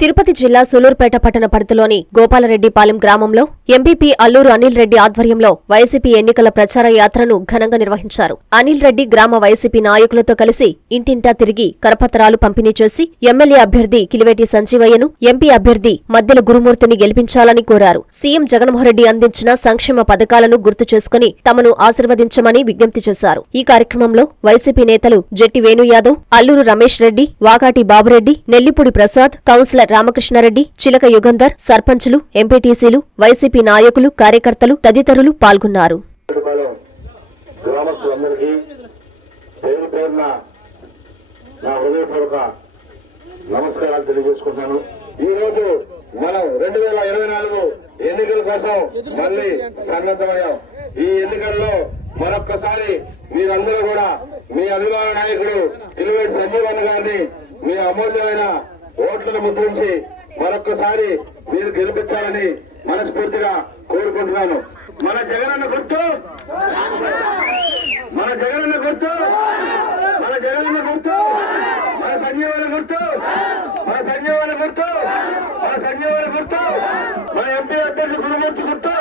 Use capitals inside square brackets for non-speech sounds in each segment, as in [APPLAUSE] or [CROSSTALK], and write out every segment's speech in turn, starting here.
తిరుపతి జిల్లా సూలూరుపేట పట్టణ పరిధిలోని గోపాలరెడ్డిపాలెం గ్రామంలో ఎంపీపీ అల్లూరు అనిల్ రెడ్డి ఆధ్వర్యంలో వైసీపీ ఎన్నికల ప్రచార యాత్రను ఘనంగా నిర్వహించారు. అనిల్ రెడ్డి గ్రామ వైసీపీ నాయకులతో కలిసి ఇంటింటా తిరిగి కరపత్రాలు పంపిణీ చేసి ఎమ్మెల్యే అభ్యర్థి కిలివేటి సంజీవయ్యను ఎంపీ అభ్యర్థి మద్దెల గురుమూర్తిని గెలిపించాలని కోరారు. సీఎం జగన్మోహన్రెడ్డి అందించిన సంక్షేమ పథకాలను గుర్తు చేసుకుని తమను ఆశీర్వదించమని విజ్ఞప్తి చేశారు. ఈ కార్యక్రమంలో వైసీపీ నేతలు జెట్టి వేణుయాదవ్ అల్లూరు రమేష్ రెడ్డి వాకాటి బాబురెడ్డి నెల్లిపూడి ప్రసాద్ కౌన్సిలర్ రామకృష్ణారెడ్డి చిలక యుగంధర్ సర్పంచులు ఎంపీటీసీలు వైసీపీ నాయకులు కార్యకర్తలు తదితరులు పాల్గొన్నారు. నమస్కారాలు తెలియజేసుకుంటున్నాను. ఈ రోజు మనం రెండు వేల ఇరవై నాలుగు ఎన్నికల కోసం మళ్ళీ సన్నద్ధమయ్యాం. ఈ ఎన్నికల్లో మరొక్కసారి మీరందరూ కూడా మీ అభిమాన నాయకుడు కిలివేటి సంజీవన్న గారిని మీ అమూల్యమైన ఓట్లను ముద్రించి మరొక్కసారి మీరు గెలిపించాలని మనస్ఫూర్తిగా కోరుకుంటున్నాను. మన జగనన్న గుర్తు! మన జగనన్న గుర్తు! మన జగనన్న గుర్తు! మన సంజీవాల గుర్తు! మన సంజీవాల గుర్తు! మన సంజీవాల గుర్తు! మన ఎంపీ అభ్యర్థి గురుమూర్తి గుర్తు!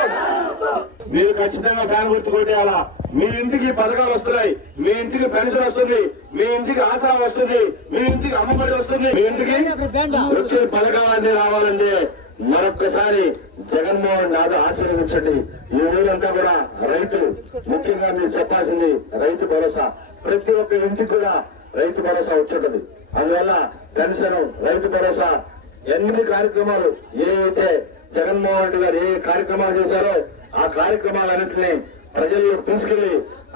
మీరు ఖచ్చితంగా ఫ్యాన్ గుర్తు కొట్టేయాలా మీ ఇంటికి పథకాలు వస్తున్నాయి. మీ ఇంటికి పెన్షన్ వస్తుంది. మీ ఇంటికి ఆసరా వస్తుంది. మీ ఇంటికి అమ్మఒడి వస్తుంది. మీ ఇంటికి వచ్చే పథకాలన్నీ రావాలండి మరొక్కసారి జగన్మోహన్ నాథ్ ఆశీర్వదించండి. ఈ ఊరంతా కూడా రైతులు. ముఖ్యంగా మీరు చెప్పాల్సింది రైతు భరోసా. ప్రతి ఒక్క ఇంటికి కూడా రైతు భరోసా వచ్చుంటది. అందువల్ల పెన్షన్ రైతు భరోసా ఎన్ని కార్యక్రమాలు ఏ అయితే జగన్మోహన్ రెడ్డి గారు ఏ కార్యక్రమాలు చేశారో ఆ కార్యక్రమాలన్నింటినీ ప్రజల్లో తీసుకెళ్ళి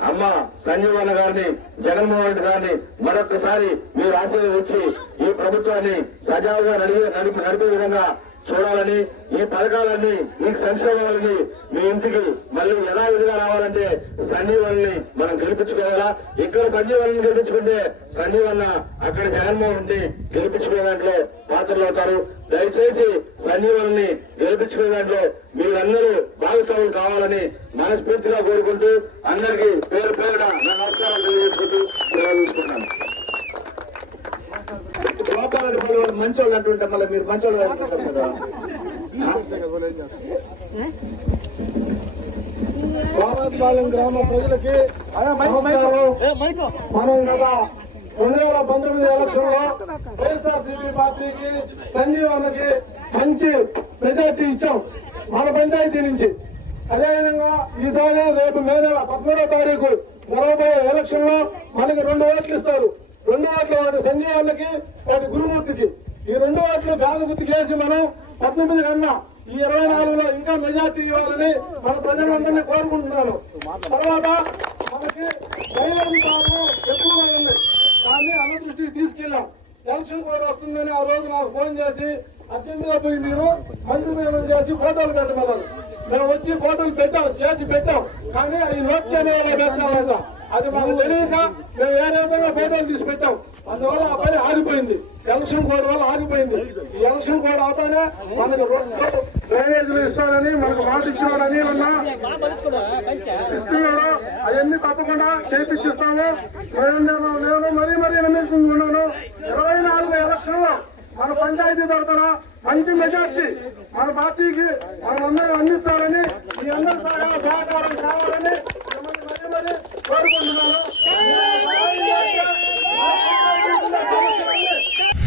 అమ్మ సంజీవన్న గారిని జగన్మోహన్ రెడ్డి గారిని మరొకసారి మీరు ఆశీర్వదించి ఈ ప్రభుత్వాన్ని సజావుగా నడిపి నడిపే విధంగా చూడాలని ఈ పథకాలన్నీ మీకు సంక్షేమాలని మీ ఇంటికి మళ్ళీ యథావిధిగా రావాలంటే సంజీవన్ని మనం గెలిపించుకోవాలా? ఇక్కడ సంజీవన్ని గెలిపించుకుంటే సంజీవన్న అక్కడ జగన్మోహన్ రెడ్డి గెలిపించుకునే దాంట్లో పాత్రలు అవుతారు. దయచేసి సంజీవన్ని గెలిపించుకునే దాంట్లో మీరందరూ భాగస్వాములు కావాలని మనస్ఫూర్తిగా కోరుకుంటూ అందరికీ పేరు పేరున నా నమస్కారం తెలియజేసుకుంటూ సెలవు పది వాళ్ళు మంచోళ్ళు అంటుంటే మళ్ళీ మీరు మంచోళ్ళు అంటుంటారు కదా [LAUGHS] గ్రామ ప్రజలకి. మనం గత రెండు వేల పంతొమ్మిది ఎలక్షన్లో వైఎస్ఆర్సీపీ పార్టీకి సంజీవన్నకి మంచి మెజార్టీ ఇచ్చాం. మన పంచాయతీ నుంచి. అదేవిధంగా ఈసారి రేపు మే నెల పదమూడవ తారీఖు జరగబోయే ఎలక్షన్లో మనకి రెండు ఓట్లు ఇస్తారు. రెండు ఓట్లు వాటి సంజయ్ వాళ్ళకి వాటి గురుమూర్తికి. ఈ రెండు ఓట్లు గాలి చేసి మనం పద్దెనిమిది కన్నా ఈ ఇరవై నాలుగులో ఇంకా మెజార్టీ ఇవ్వాలని మన ప్రజలందరినీ కోరుకుంటున్నాను. తర్వాత మనకి దైవాధికారం ఎక్కువైంది దాన్ని అన్నదృష్టికి తీసుకెళ్ళాం. ఎలక్షన్ కూడా వస్తుందని ఆ రోజు నాకు ఫోన్ చేసి అర్జెంటుగా పోయి మీరు మంత్రి మేళం చేసి ఫోటోలు పెట్టమన్నారు. మేము వచ్చి ఫోటోలు పెట్టాం చేసి పెట్టాం. కానీ అవి నోట్ చేయడం పెట్టాలన్నా అది మాకు తెలియక మేము వేరే విధంగా ఫోటోలు తీసి పెట్టాం. అందువల్ల ఆ పని ఆగిపోయింది. ఎలక్షన్ కోడ్ వల్ల ఆగిపోయింది. ఈ ఎలక్షన్ కోడ్ అవుతానే మనకు డ్రైనేజీలు ఇస్తారని మనకు మాట ఇచ్చినాడని ఉన్నా ఇస్తున్నాడు అవన్నీ తప్పకుండా చేపించిస్తాము. నేను నేను మరీ మరీ నమ్మిస్తున్నాను ఇరవై నాలుగు ఎలక్షన్లో మన పంచాయతీ తరఫున మంచి మెజార్టీ మన పార్టీకి మనందరూ అందిస్తారని మీ అందరి సహాయ సహకారం కావాలని కోరుకుంటున్నాను.